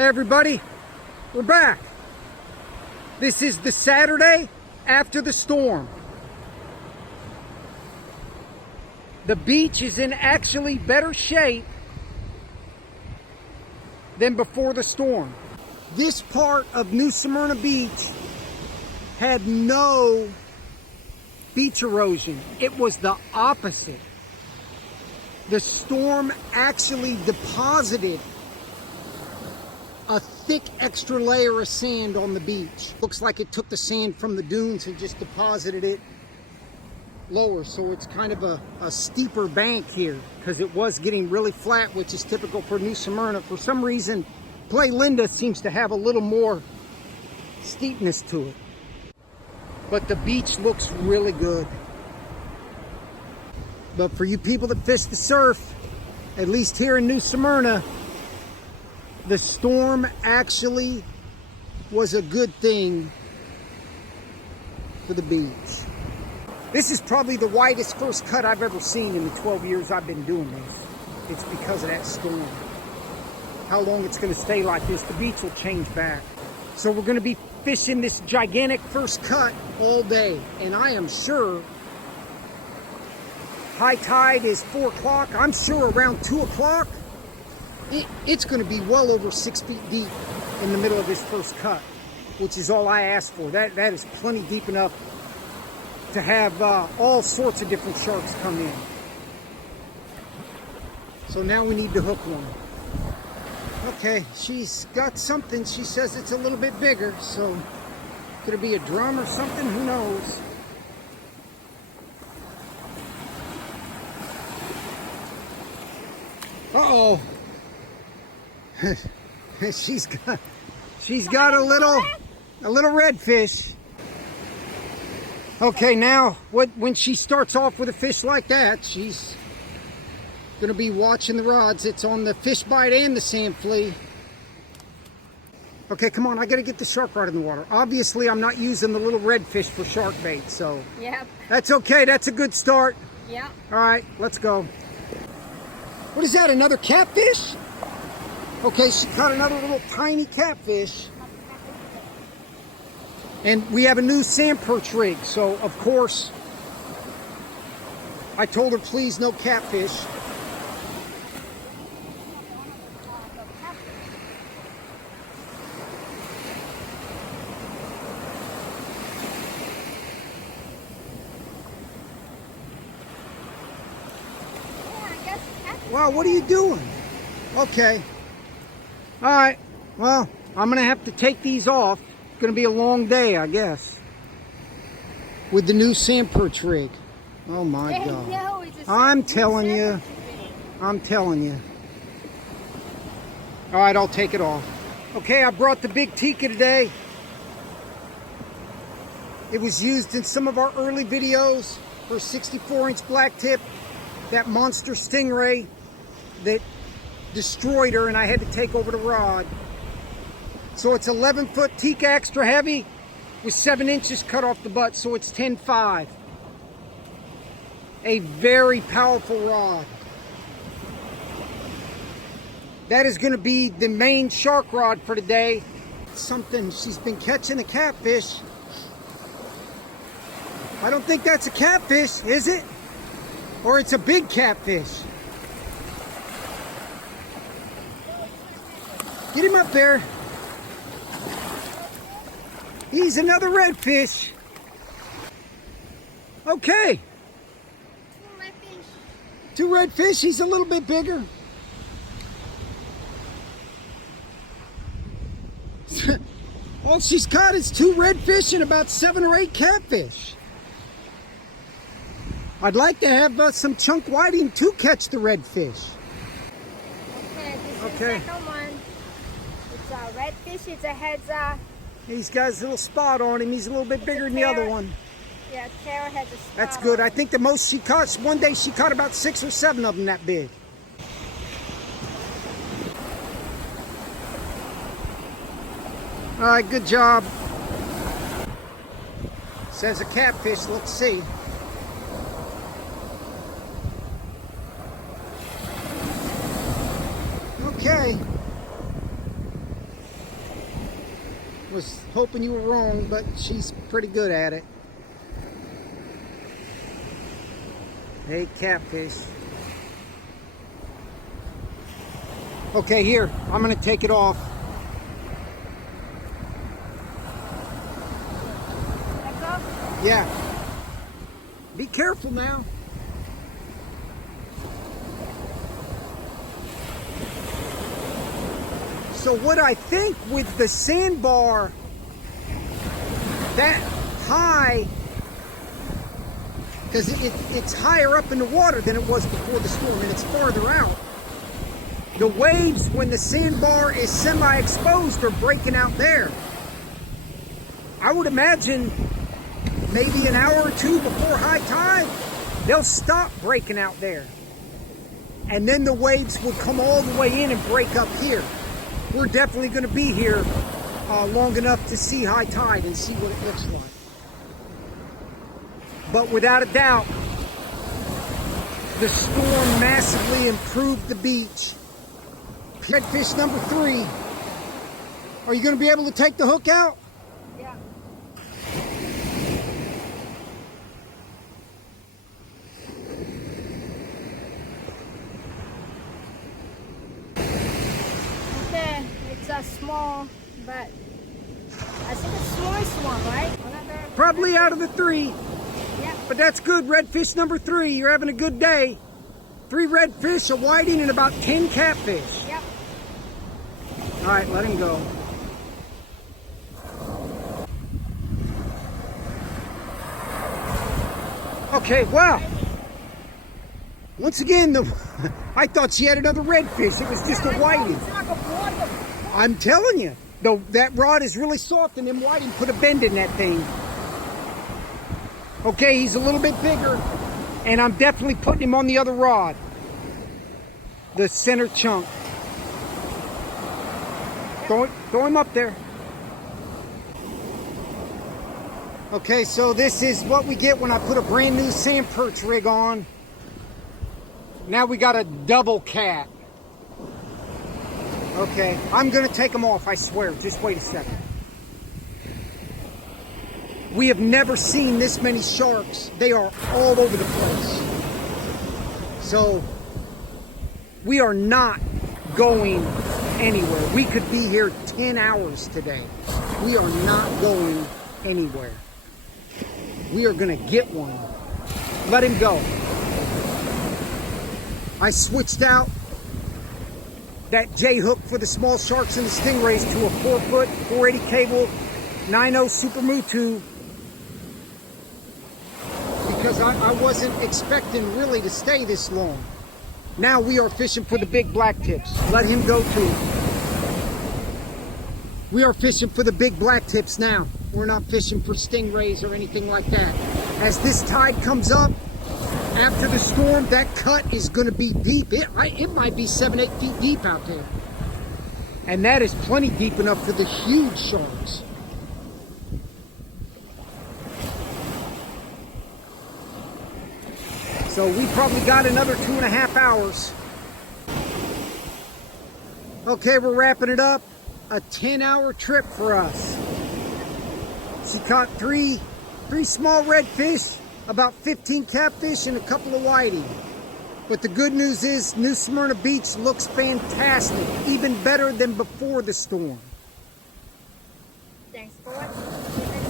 Hey everybody, we're back. This is the Saturday after the storm. The beach is in actually better shape than before the storm. This part of New Smyrna Beach had no beach erosion. It was the opposite. The storm actually deposited a thick extra layer of sand on the beach. Looks like it took the sand from the dunes and just deposited it lower. So it's kind of a steeper bank here because it was getting really flat, which is typical for New Smyrna. For some reason, Playa Linda seems to have a little more steepness to it. But the beach looks really good. But for you people that fish the surf, at least here in New Smyrna, the storm actually was a good thing for the beach. This is probably the widest first cut I've ever seen in the 12 years I've been doing this. It's because of that storm. How long it's going to stay like this, the beach will change back. So we're going to be fishing this gigantic first cut all day. And I am sure high tide is 4 o'clock. I'm sure around 2 o'clock, it's going to be well over 6 feet deep in the middle of this first cut, which is all I asked for. That is plenty deep enough to have all sorts of different sharks come in. So now we need to hook one. Okay, she's got something. She says it's a little bit bigger, so could it be a drum or something? Who knows? Uh-oh. she's got a little redfish. Okay, now when she starts off with a fish like that, she's gonna be watching the rods. It's on the fish bite and the sand flea. Okay, come on, I gotta get the shark rod in the water. Obviously, I'm not using the little redfish for shark bait, so yep. That's okay. That's a good start. Yep. All right, let's go. What is that? Another catfish? Okay, she caught another little tiny catfish. And we have a new sandperch rig, so of course, I told her, please, no catfish. Wow, what are you doing? Okay. All right, well, I'm gonna have to take these off. It's gonna be a long day, I guess, with the new sandperch rig. Oh my God. I'm telling you. I'm telling you. All right, I'll take it off. Okay, I brought the big Tika today. It was used in some of our early videos for 64-inch black tip, that monster stingray that destroyed her, and I had to take over the rod. So it's 11-foot Tika extra heavy with 7 inches cut off the butt, so it's 10.5. A very powerful rod. That is going to be the main shark rod for today. Something, she's been catching a catfish. I don't think that's a catfish, is it? Or it's a big catfish. Get him up there. He's another redfish. Okay. 2 redfish. He's a little bit bigger. All she's caught is 2 redfish and about 7 or 8 catfish. I'd like to have some chunk whiting to catch the redfish. Okay, this is okay. The second one. It's a redfish. It's a heads. He's got his little spot on him. He's a little bit bigger than the other one. Yeah, Tara has a spot. That's good. I think the most she caught, one day she caught about 6 or 7 of them that big. All right, good job. Says a catfish. Let's see. Okay. Was hoping you were wrong, but she's pretty good at it. Hey, catfish. Okay, here, I'm gonna take it off. Let go. Yeah. Be careful now. So what I think with the sandbar that high, because it's higher up in the water than it was before the storm, and it's farther out. The waves, when the sandbar is semi-exposed, are breaking out there. I would imagine maybe an hour or two before high tide, they'll stop breaking out there. And then the waves would come all the way in and break up here. We're definitely going to be here long enough to see high tide and see what it looks like. But without a doubt, the storm massively improved the beach. Redfish number 3. Are you going to be able to take the hook out? Yeah. Okay, it's a small, but I think it's the smallest one, right? Probably out of the 3. Yeah. But that's good, redfish number 3. You're having a good day. 3 redfish, a whiting, and about 10 catfish. Yep. All right, let him go. Okay, well, once again, I thought she had another redfish. It was just a whiting. I'm telling you, that rod is really soft, and them whiting put a bend in that thing. Okay, he's a little bit bigger, and I'm definitely putting him on the other rod, the center chunk. Throw him up there. Okay, so this is what we get when I put a brand new sandperch rig on. Now we got a double cat. Okay, I'm gonna take them off, I swear. Just wait a second. We have never seen this many sharks. They are all over the place. So, we are not going anywhere. We could be here 10 hours today. We are not going anywhere. We are gonna get one. Let him go. I switched out that J-hook for the small sharks and the stingrays to a 4-foot, 480 cable, 9.0 Super Mutu, because I wasn't expecting really to stay this long. Now we are fishing for the big black tips. Let him go too. We are fishing for the big black tips now. We're not fishing for stingrays or anything like that. As this tide comes up, after the storm, that cut is going to be deep. It might be 7-8 feet deep out there. And that is plenty deep enough for the huge sharks. So we probably got another 2.5 hours. Okay, we're wrapping it up. A 10-hour trip for us. She caught three small redfish, about 15 catfish, and a couple of whiting. But the good news is New Smyrna Beach looks fantastic, even better than before the storm. Thanks for watching.